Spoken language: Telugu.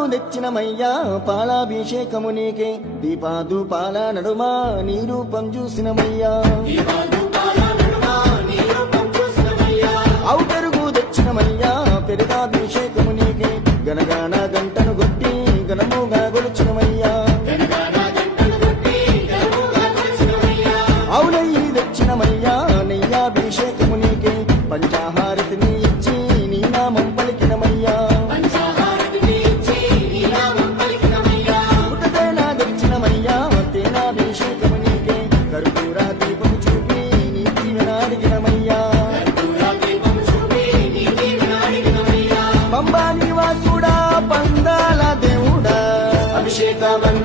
పాలు తెచ్చినమయ్యా పాలాభిషేకము నీకే దీపాదుపాల నడుమా నీ రూపం చూసినమయ్యా అవు పెరుగు తెచ్చినమయ్యా పెరుగాభిషేకము నీకే గనగాన గంటను కొట్టి గనముగా గొలిచినమయ్యా అవు నెయ్యి తెచ్చినమయ్యా నెయ్యాభిషేకము నీకే పంచాహారతిని ఇచ్చి నీ నామం పలికినమయ్యా ఉటతేనా తెచ్చినమయ్యా తేనాభిషేకము నీకే కర్పూర దీపం చూపి నీ దీవెన అడిగినమయ్యా పంబా నివాసుడా పందాల దేవుడా అభిషేకం